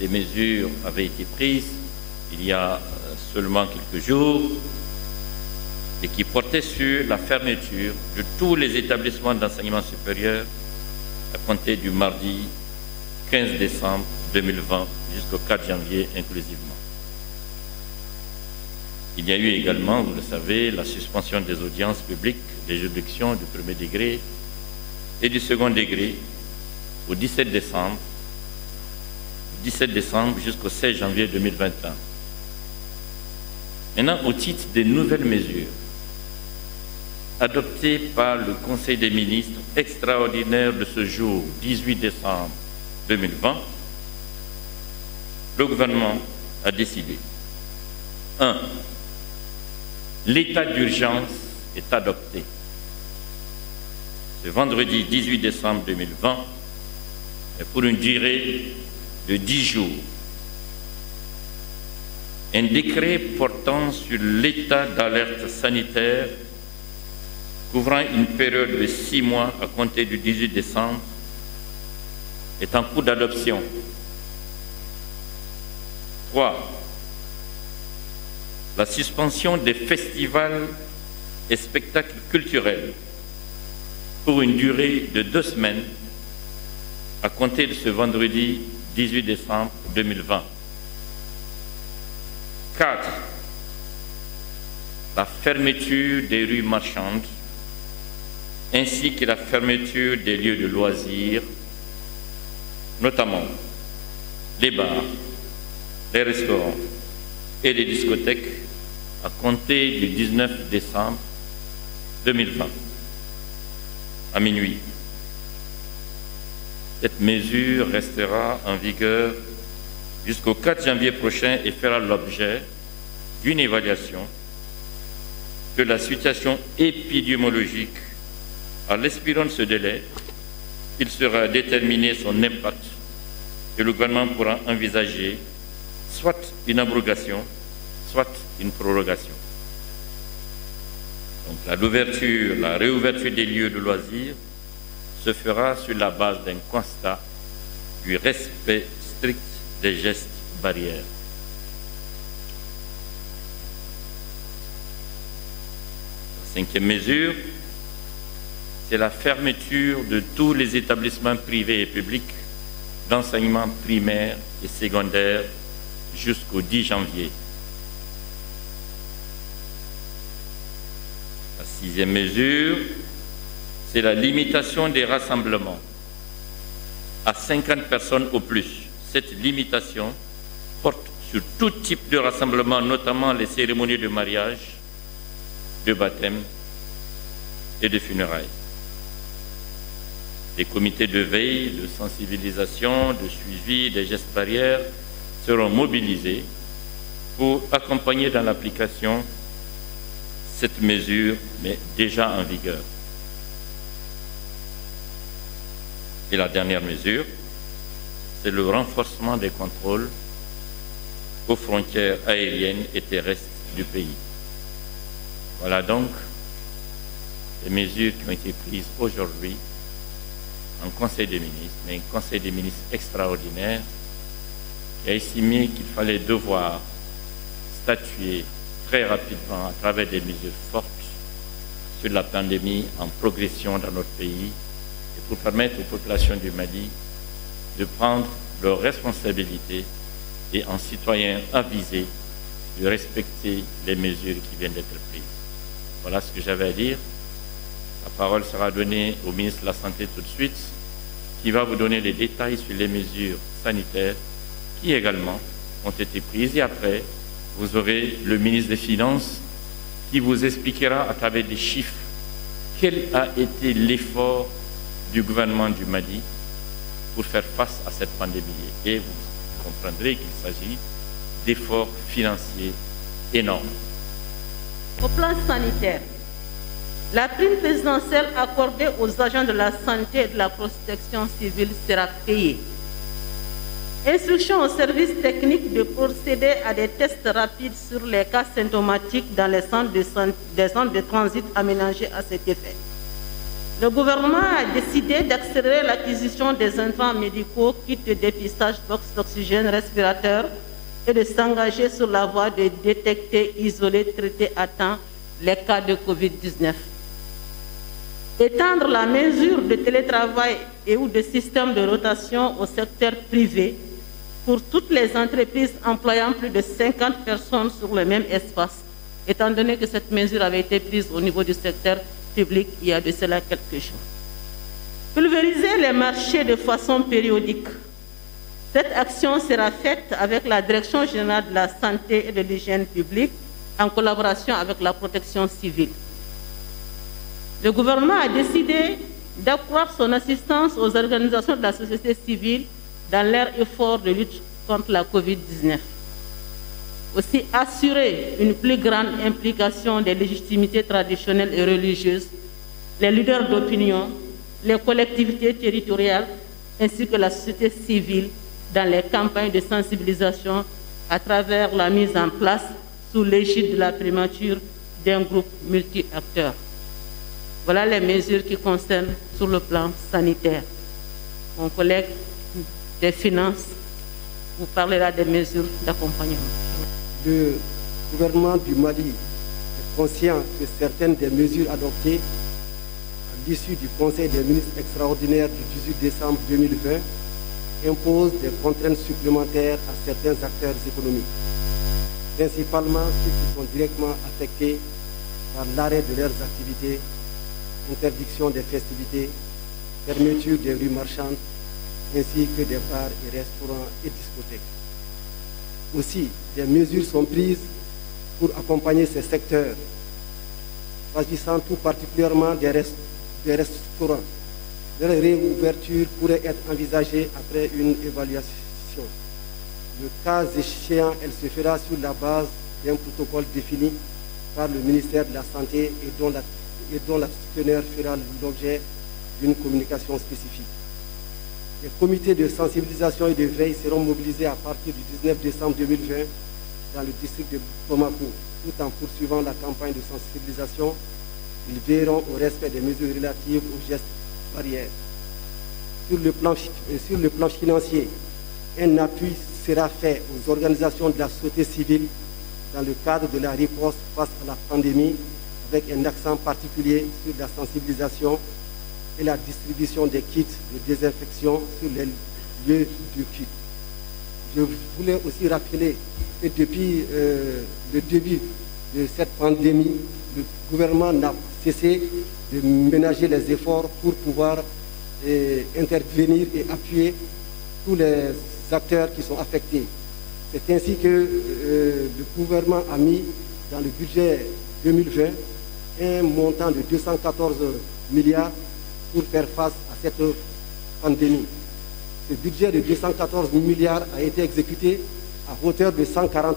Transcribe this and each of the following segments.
des mesures avaient été prises il y a seulement quelques jours et qui portaient sur la fermeture de tous les établissements d'enseignement supérieur à compter du mardi 15 décembre 2020 jusqu'au 4 janvier inclusivement. Il y a eu également, vous le savez, la suspension des audiences publiques des juridictions du premier degré et du second degré au 17 décembre jusqu'au 16 janvier 2021. Maintenant, au titre des nouvelles mesures adoptées par le Conseil des ministres extraordinaire de ce jour, 18 décembre 2020, le gouvernement a décidé 1. L'état d'urgence est adopté. Ce vendredi 18 décembre 2020 et pour une durée de 10 jours. Un décret portant sur l'état d'alerte sanitaire couvrant une période de 6 mois à compter du 18 décembre est en cours d'adoption. 3. La suspension des festivals et spectacles culturels pour une durée de 2 semaines à compter de ce vendredi 18 décembre 2020. 4. La fermeture des rues marchandes ainsi que la fermeture des lieux de loisirs, notamment les bars, les restaurants et les discothèques à compter du 19 décembre 2020 à minuit. Cette mesure restera en vigueur jusqu'au 4 janvier prochain et fera l'objet d'une évaluation de la situation épidémiologique. À l'expiration de ce délai, il sera déterminé son impact et le gouvernement pourra envisager soit une abrogation, soit une prorogation. Donc la réouverture des lieux de loisirs se fera sur la base d'un constat du respect strict des gestes barrières. La 5e mesure, c'est la fermeture de tous les établissements privés et publics d'enseignement primaire et secondaire jusqu'au 10 janvier. La 6e mesure, c'est la limitation des rassemblements à 50 personnes au plus. Cette limitation porte sur tout type de rassemblement, notamment les cérémonies de mariage, de baptême et de funérailles. Les comités de veille, de sensibilisation, de suivi des gestes barrières seront mobilisés pour accompagner dans l'application cette mesure, mais déjà en vigueur. Et la dernière mesure, c'est le renforcement des contrôles aux frontières aériennes et terrestres du pays. Voilà donc les mesures qui ont été prises aujourd'hui en Conseil des ministres, mais un Conseil des ministres extraordinaire qui a estimé qu'il fallait devoir statuer très rapidement à travers des mesures fortes sur la pandémie en progression dans notre pays et pour permettre aux populations du Mali de prendre leurs responsabilités et en citoyens avisés de respecter les mesures qui viennent d'être prises. Voilà ce que j'avais à dire. La parole sera donnée au ministre de la Santé tout de suite, qui va vous donner les détails sur les mesures sanitaires qui également ont été prises. Et après, vous aurez le ministre des Finances qui vous expliquera à travers des chiffres quel a été l'effort du gouvernement du Mali pour faire face à cette pandémie. Et vous comprendrez qu'il s'agit d'efforts financiers énormes. Au plan sanitaire, la prime présidentielle accordée aux agents de la santé et de la protection civile sera payée. Instruction aux services techniques de procéder à des tests rapides sur les cas symptomatiques dans les centres de transit aménagés à cet effet. Le gouvernement a décidé d'accélérer l'acquisition des intrants médicaux, kits de dépistage, box d'oxygène, respirateurs, et de s'engager sur la voie de détecter, isoler, traiter à temps les cas de Covid-19. Étendre la mesure de télétravail et ou de système de rotation au secteur privé pour toutes les entreprises employant plus de 50 personnes sur le même espace, étant donné que cette mesure avait été prise au niveau du secteur public il y a de cela quelques jours. Pulvériser les marchés de façon périodique. Cette action sera faite avec la Direction générale de la santé et de l'hygiène publique en collaboration avec la protection civile. Le gouvernement a décidé d'accroître son assistance aux organisations de la société civile dans leur effort de lutte contre la Covid-19. Aussi, assurer une plus grande implication des légitimités traditionnelles et religieuses, les leaders d'opinion, les collectivités territoriales, ainsi que la société civile dans les campagnes de sensibilisation à travers la mise en place, sous l'égide de la primature, d'un groupe multi-acteurs. Voilà les mesures qui concernent sur le plan sanitaire. Mon collègue des finances vous parlera des mesures d'accompagnement. Le gouvernement du Mali est conscient que certaines des mesures adoptées à l'issue du Conseil des ministres extraordinaire du 18 décembre 2020 imposent des contraintes supplémentaires à certains acteurs économiques, principalement ceux qui sont directement affectés par l'arrêt de leurs activités, interdiction des festivités, fermeture des rues marchandes, ainsi que des bars et restaurants et discothèques. Aussi, des mesures sont prises pour accompagner ces secteurs, s'agissant tout particulièrement des restaurants. Leur réouverture pourrait être envisagée après une évaluation. Le cas échéant, elle se fera sur la base d'un protocole défini par le ministère de la Santé et dont l'actionnaire fera l'objet d'une communication spécifique. Les comités de sensibilisation et de veille seront mobilisés à partir du 19 décembre 2020 dans le district de Bamako. Tout en poursuivant la campagne de sensibilisation, ils veilleront au respect des mesures relatives aux gestes barrières. Sur le plan financier, un appui sera fait aux organisations de la société civile dans le cadre de la riposte face à la pandémie, avec un accent particulier sur la sensibilisation et la distribution des kits de désinfection sur les lieux du culte. Je voulais aussi rappeler que depuis le début de cette pandémie, le gouvernement n'a cessé de ménager les efforts pour pouvoir intervenir et appuyer tous les acteurs qui sont affectés. C'est ainsi que le gouvernement a mis dans le budget 2020 un montant de 214 milliards pour faire face à cette pandémie. Ce budget de 214 milliards a été exécuté à hauteur de 140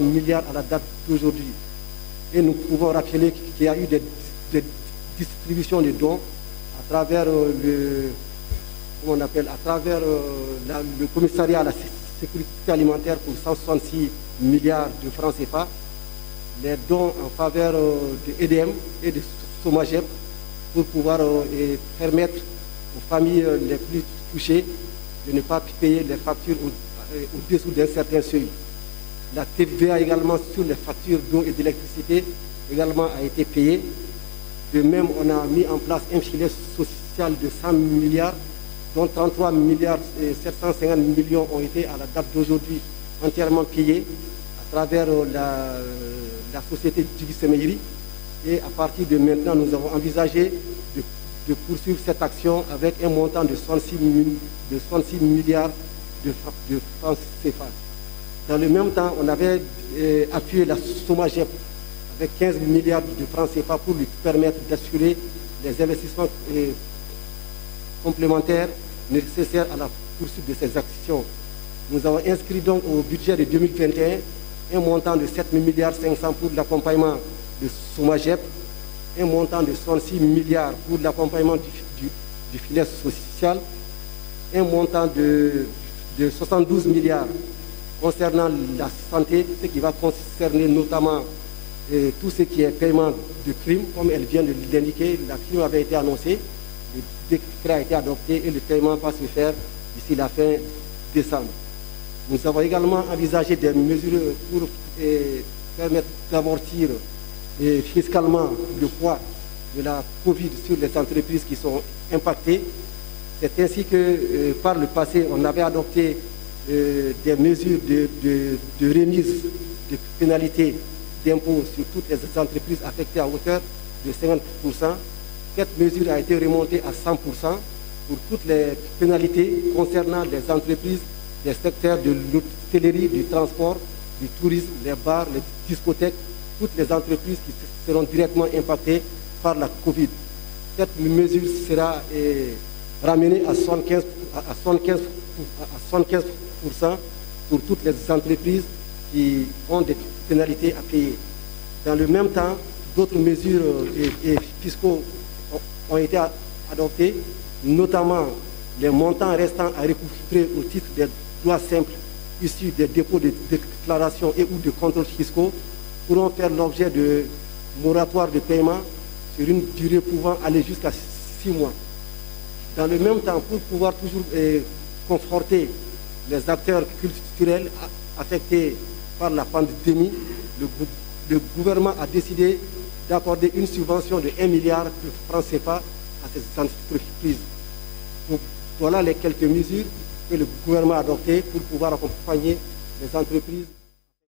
milliards à la date d'aujourd'hui. Et nous pouvons rappeler qu'il y a eu des distributions de dons à travers le commissariat à la sécurité alimentaire pour 166 milliards de francs CFA, les dons en faveur de EDM et de SOMAGEP pour pouvoir permettre aux familles les plus touchées de ne pas payer les factures au-dessous d'un certain seuil. La TVA également sur les factures d'eau et d'électricité également a été payée. De même, on a mis en place un filet social de 100 milliards, dont 33 milliards et 750 millions ont été à la date d'aujourd'hui entièrement payés à travers la société Djigisemeiri. Et à partir de maintenant, nous avons envisagé de poursuivre cette action avec un montant de 66 milliards de francs CFA. Dans le même temps, on avait appuyé la SOMAGEP avec 15 milliards de francs CFA pour lui permettre d'assurer les investissements complémentaires nécessaires à la poursuite de ces actions. Nous avons inscrit donc au budget de 2021 un montant de 7 milliards 500 pour l'accompagnement de SOMAGEP, un montant de 66 milliards pour l'accompagnement du filet social, un montant de 72 milliards concernant la santé, ce qui va concerner notamment tout ce qui est paiement de crime, comme elle vient de l'indiquer, la crime avait été annoncée, le décret a été adopté et le paiement va se faire d'ici la fin décembre. Nous avons également envisagé des mesures pour permettre d'amortir fiscalement le poids de la Covid sur les entreprises qui sont impactées. C'est ainsi que par le passé, on avait adopté des mesures de remise de pénalités d'impôts sur toutes les entreprises affectées à hauteur de 50%. Cette mesure a été remontée à 100% pour toutes les pénalités concernant les entreprises des secteurs de l'hôtellerie, du transport, du tourisme, les bars, les discothèques, toutes les entreprises qui seront directement impactées par la Covid. Cette mesure sera ramenée à 75% pour toutes les entreprises qui ont des pénalités à payer. Dans le même temps, d'autres mesures fiscaux ont été adoptées, notamment les montants restants à récupérer au titre des droits simples issus des dépôts de déclaration et ou de contrôles fiscaux pourront faire l'objet de moratoires de paiement sur une durée pouvant aller jusqu'à 6 mois. Dans le même temps, pour pouvoir toujours conforter les acteurs culturels affectés par la pandémie, le gouvernement a décidé d'accorder une subvention de 1 milliard de francs CFA à ces entreprises. Donc, voilà les quelques mesures que le gouvernement a adoptées pour pouvoir accompagner les entreprises.